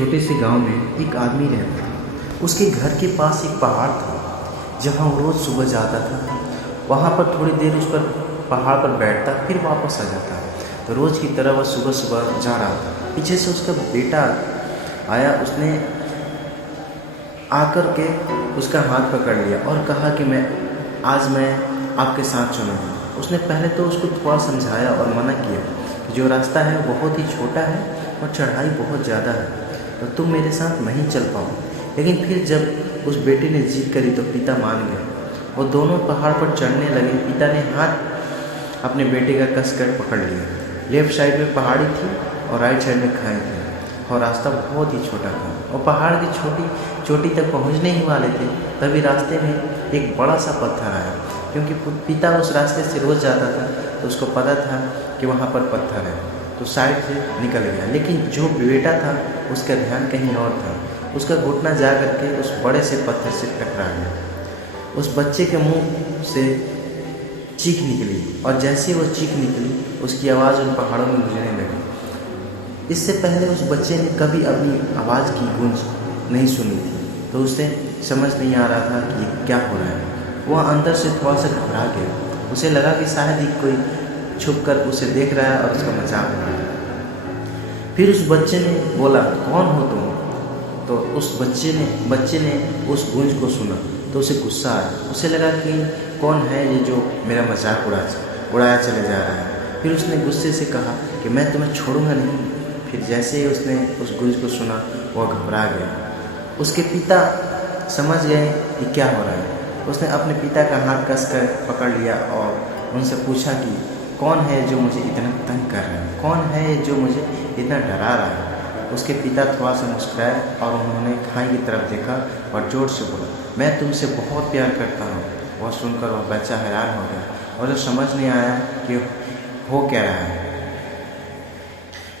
छोटे से गांव में एक आदमी रहता था। उसके घर के पास एक पहाड़ था जहां वो रोज़ सुबह जाता था। वहां पर थोड़ी देर उस पर पहाड़ पर बैठता, फिर वापस आ जाता। तो रोज़ की तरह वह सुबह सुबह जा रहा था। पीछे से उसका बेटा आया। उसने आकर के उसका हाथ पकड़ लिया और कहा कि आज मैं आपके साथ चलूँगा। उसने पहले तो उसको थोड़ा समझाया और मना किया कि जो रास्ता है बहुत ही छोटा है और चढ़ाई बहुत ज़्यादा है, तो तुम मेरे साथ नहीं चल पाओ। लेकिन फिर जब उस बेटे ने जिद करी तो पिता मान गया। वो दोनों पहाड़ पर चढ़ने लगे। पिता ने हाथ अपने बेटे का कस कर पकड़ लिया। लेफ्ट साइड में पहाड़ी थी और राइट साइड में खाई थी और रास्ता बहुत ही छोटा था और पहाड़ की चोटी तक पहुंचने ही वाले थे। तभी रास्ते में एक बड़ा सा पत्थर आया। क्योंकि पिता उस रास्ते से रोज़ जाता था तो उसको पता था कि वहाँ पर पत्थर है, तो साइड से निकल गया। लेकिन जो बेटा था उसका ध्यान कहीं और था। उसका घुटना जा करके उस बड़े से पत्थर से टकरा गया। उस बच्चे के मुंह से चीख निकली और जैसे वो चीख निकली उसकी आवाज़ उन पहाड़ों में गूंजने लगी। इससे पहले उस बच्चे ने कभी अपनी आवाज़ की गूंज नहीं सुनी थी, तो उसे समझ नहीं आ रहा था कि क्या हो रहा है। वह अंदर से थोड़ा सा घबरा गया। उसे लगा कि शायद ही कोई छुप कर उसे देख रहा है और उसका मजाक उड़ा रहा है। फिर उस बच्चे ने बोला, कौन हो तुम? तो उस बच्चे ने उस गूंज को सुना तो उसे गुस्सा आया। उसे लगा कि कौन है ये जो मेरा मजाक उड़ाया चले जा रहा है। फिर उसने गुस्से से कहा कि मैं तुम्हें छोड़ूंगा नहीं। फिर जैसे ही उसने उस गूंज को सुना वह घबरा गया। उसके पिता समझ गए कि क्या हो रहा है। उसने अपने पिता का हाथ कसकर पकड़ लिया और उनसे पूछा कि कौन है जो मुझे इतना तंग कर रहा है, कौन है जो मुझे इतना डरा रहा है। उसके पिता थोड़ा सा मुस्कुराए और उन्होंने खाई की तरफ देखा और जोर से बोला, मैं तुमसे बहुत प्यार करता हूँ। वह सुनकर वह बच्चा हैरान हो गया और जो समझ नहीं आया कि हो क्या रहा है,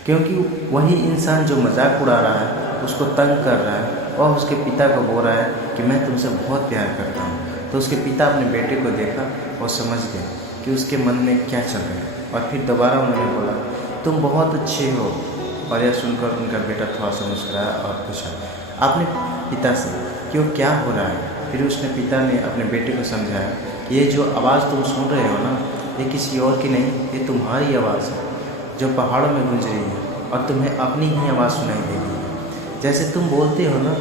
क्योंकि वही इंसान जो मजाक उड़ा रहा है, उसको तंग कर रहा है, वह उसके पिता को बोल रहा है कि मैं तुमसे बहुत प्यार करता हूँ। तो उसके पिता अपने बेटे को देखा और समझ गए कि उसके मन में क्या चल रहा है और फिर दोबारा उन्होंने बोला, तुम बहुत अच्छे हो। और यह सुनकर उनका बेटा थोड़ा सा मुस्कुराया और पूछा अपने पिता से कि वो क्या हो रहा है। फिर उसने पिता ने अपने बेटे को समझाया, ये जो आवाज़ तुम सुन रहे हो ना, ये किसी और की नहीं, ये तुम्हारी आवाज़ है जो पहाड़ों में गूंज रही है और तुम्हें अपनी ही आवाज़ सुनाई देती है। जैसे तुम बोलते हो ना,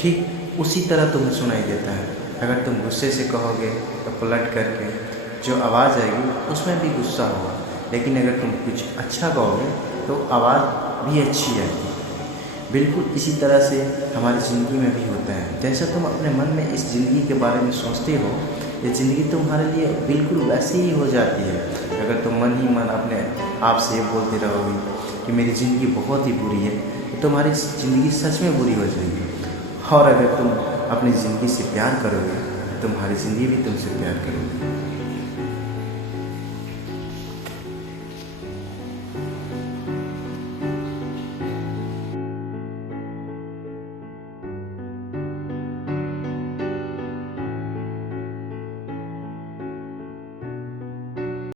ठीक उसी तरह तुम्हें सुनाई देता है। अगर तुम गुस्से से कहोगे तो पलट करके जो आवाज़ आएगी उसमें भी गुस्सा होगा, लेकिन अगर तुम कुछ अच्छा कहोगे तो आवाज़ भी अच्छी आएगी। बिल्कुल इसी तरह से हमारी ज़िंदगी में भी होता है। जैसे तुम अपने मन में इस ज़िंदगी के बारे में सोचते हो, ये ज़िंदगी तुम्हारे लिए बिल्कुल वैसे ही हो जाती है। अगर तुम मन ही मन अपने आप से बोलते रहोगे कि मेरी ज़िंदगी बहुत ही बुरी है, तो तुम्हारी ज़िंदगी सच में बुरी हो जाएगी। और अगर तुम अपनी ज़िंदगी से प्यार करोगे तो तुम्हारी ज़िंदगी भी तुमसे प्यार करेगी।